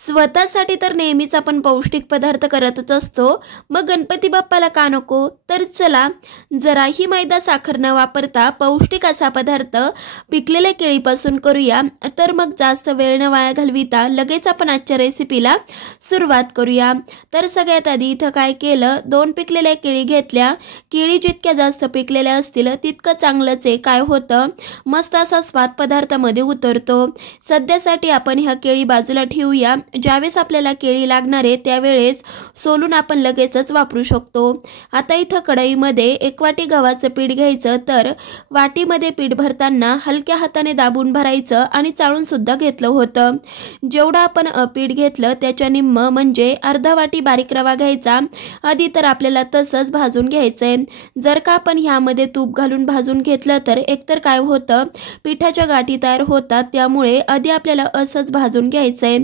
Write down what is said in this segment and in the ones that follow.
स्वतःसाठी तर नेहमीच आपण पौष्टिक पदार्थ करतच असतो, मग गणपती बाप्पाला का नको? तर चला, जराही मैदा साखर न वापरता पौष्टिक असा पदार्थ पिकलेल्या केळीपासून करूया. तर मग जास्त वेळ न वाया घालविता लगेच आपण आजच्या रेसिपीला सुरुवात करूया. तर सगळ्यात आधी इथं काय केलं, 2 पिकलेल्या केळी घेतल्या. केळी जितक्या जास्त पिकलेल्या असतील तितकं चांगलंच आहे. काय होतं, मस्त असा स्वाद पदार्थामध्ये उतरतो. सध्यासाठी आपण ह्या केळी बाजूला ठेवूया. ज्यावेळेस आपल्याला केळी लागणार आहे त्यावेळेस सोलून आपण लगेचच वापरू शकतो. आता इथं कढईमध्ये 1 वाटी गव्हाचं पीठ घ्यायचं. तर वाटीमध्ये पीठ भरताना हलक्या हाताने दाबून भरायचं आणि चाळून सुद्धा घेतलं होतं. जेवढं आपण पीठ घेतलं त्याच्या निम्म म्हणजे अर्धा वाटी बारीक रवा घ्यायचा. आधी तर आपल्याला तसंच भाजून घ्यायचंय. जर का आपण ह्यामध्ये तूप घालून भाजून घेतलं तर एकतर काय होतं, पिठाच्या गाठी तयार होतात. त्यामुळे आधी आपल्याला असंच भाजून घ्यायचंय.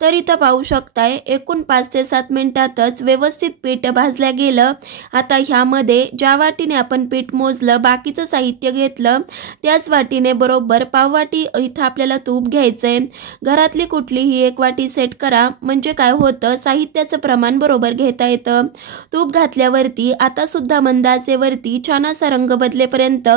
तर इथं पाहू शकताय एकूण 5 ते 7 मिनिटातच व्यवस्थित पीठ भाजल्या गेलं. आता ह्यामध्ये ज्या वाटीने आपण पीठ मोजलं, बाकीचं साहित्य घेतलं, त्याच वाटीने बरोबर पाव वाटी इथं आपल्याला तूप घ्यायचंय. घरातली कुठलीही 1 वाटी सेट करा, म्हणजे काय होतं, साहित्याचं प्रमाण बरोबर घेता येतं. तूप घातल्यावरती आता सुद्धा मंद आचेवरती छान असा रंग बदलेपर्यंत,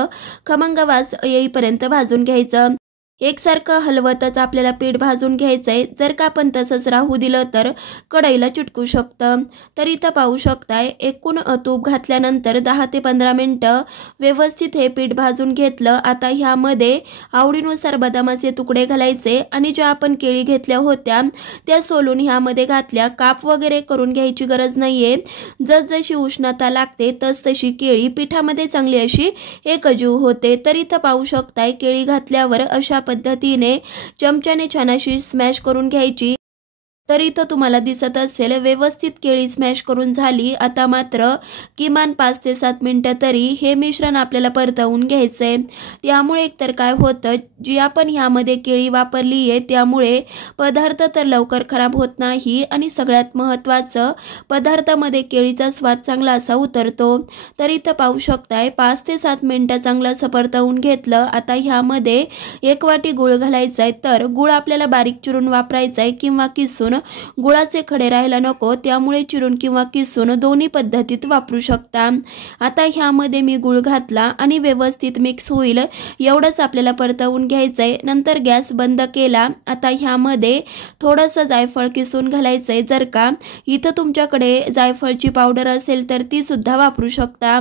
खमंग वास येईपर्यंत भाजून घ्यायचं. एकसारखं हलवतच आपल्याला पीठ भाजून घ्यायचंय. जर का आपण तसंच राहू दिलं तर कढईला चिटकू शकतं. तर इथं पाहू शकताय एकूण तूप घातल्यानंतर 10 ते 15 मिनिटं व्यवस्थित हे पीठ भाजून घेतलं. आता ह्यामध्ये आवडीनुसार बदामाचे तुकडे घालायचे आणि ज्या आपण केळी घेतल्या होत्या त्या सोलून ह्यामध्ये घातल्या. काप वगैरे करून घ्यायची गरज नाहीये. जसजशी उष्णता लागते तसतशी केळी पिठामध्ये चांगली अशी एकजीव होते. तर इथं पाहू शकताय केळी घातल्यावर अशा पद्धतीने चमच्याने छान अशी स्मॅश करून घ्यायची. तर इथं तुम्हाला दिसत असेल व्यवस्थित केळी स्मॅश करून झाली. आता मात्र किमान 5 ते 7 मिनिटं तरी हे मिश्रण आपल्याला परतवून घ्यायचंय. त्यामुळे एकतर काय होतं, जी आपण ह्यामध्ये केळी वापरली आहे त्यामुळे पदार्थ तर लवकर खराब होत नाही आणि सगळ्यात महत्त्वाचं, पदार्थामध्ये केळीचा स्वाद चांगला असा उतरतो. तर इथं पाहू शकताय 5 ते 7 मिनिटं चांगलं असं परतवून घेतलं. आता ह्यामध्ये 1 वाटी गूळ घालायचा आहे. तर गूळ आपल्याला बारीक चिरून वापरायचा आहे किंवा किसून. गुळाचे खडे राहायला नको, त्यामुळे चिरून किंवा किसून दोन्ही पद्धतीत वापरू शकता. आता ह्यामध्ये मी गूळ घातला आणि व्यवस्थित मिक्स होईल एवढंच आपल्याला परतवून घ्यायचंय. नंतर गॅस बंद केला. आता ह्यामध्ये थोडंसं जायफळ किसून घालायचंय. जर का इथं तुमच्याकडे जायफळची पावडर असेल तर ती सुद्धा वापरू शकता.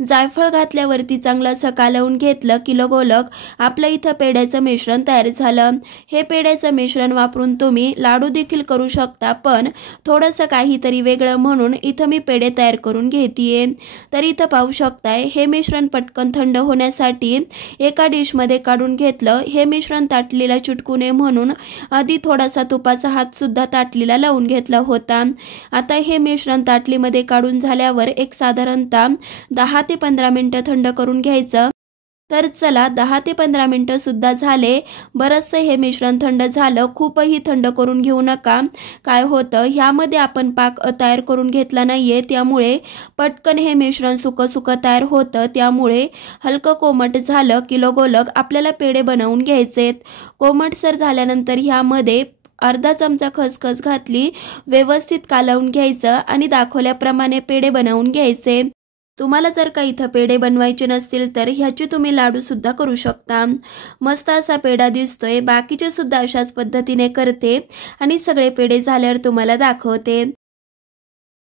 जायफळ घातल्यावरती चांगलं असं कालवून घेतलं की लगोलग आपलं इथं पेढ्याचं मिश्रण तयार झालं. हे पेढ्याचं मिश्रण वापरून तुम्ही लाडू देखील करू शकता, पण थोडंसं काहीतरी वेगळं म्हणून इथं मी पेढे तयार करून घेतेय. तर इथं पाहू शकताय हे मिश्रण पटकन थंड होण्यासाठी एका डिशमध्ये काढून घेतलं. हे मिश्रण ताटलीला चिटकू नये म्हणून आधी थोडासा तुपाचा हात सुद्धा ताटलीला लावून घेतला होता. आता हे मिश्रण ताटलीमध्ये काढून झाल्यावर एक साधारणतः 10 ते 15 मिनिटं थंड करून घ्यायचं. तर चला 10 ते 15 मिनिटं सुद्धा झाले. बरंचसं हे मिश्रण थंड झालं. खूपही थंड करून घेऊ नका. काय होतं, ह्यामध्ये आपण पाक तयार करून घेतला नाहीये, त्यामुळे पटकन हे मिश्रण सुकं सुकं तयार होतं. त्यामुळे हलकं कोमट झालं की लगोलग आपल्याला पेढे बनवून घ्यायचेत. कोमटसर झाल्यानंतर ह्यामध्ये अर्धा चमचा खसखस घातली. व्यवस्थित कालवून घ्यायचं आणि दाखवल्याप्रमाणे पेढे बनवून घ्यायचे. तुम्हाला जर का इथं पेढे बनवायचे नसतील तर ह्याचे तुम्ही लाडू सुद्धा करू शकता. मस्त असा पेढा दिसतोय. बाकीचे सुद्धा अशाच पद्धतीने करते आणि सगळे पेढे झाल्यावर तुम्हाला दाखवते.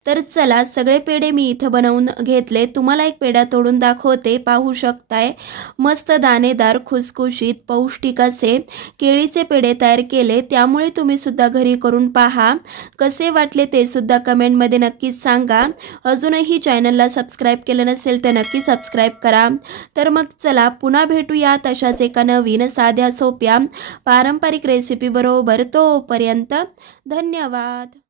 तर चला, सगळे पेढे मी इथं बनवून घेतले. तुम्हाला एक पेढा तोडून दाखवते. पाहू शकताय मस्त दाणेदार खुसखुशीत पौष्टिक असे केळीचे पेढे तयार केले. त्यामुळे तुम्ही सुद्धा घरी करून पहा. कसे वाटले ते सुद्धा कमेंटमध्ये नक्कीच सांगा. अजूनही चॅनलला सबस्क्राईब केलं नसेल तर नक्की सबस्क्राईब करा. तर मग चला, पुन्हा भेटूया तशाच एका नवीन साध्या सोप्या पारंपरिक रेसिपी बरोबर. तोपर्यंत धन्यवाद.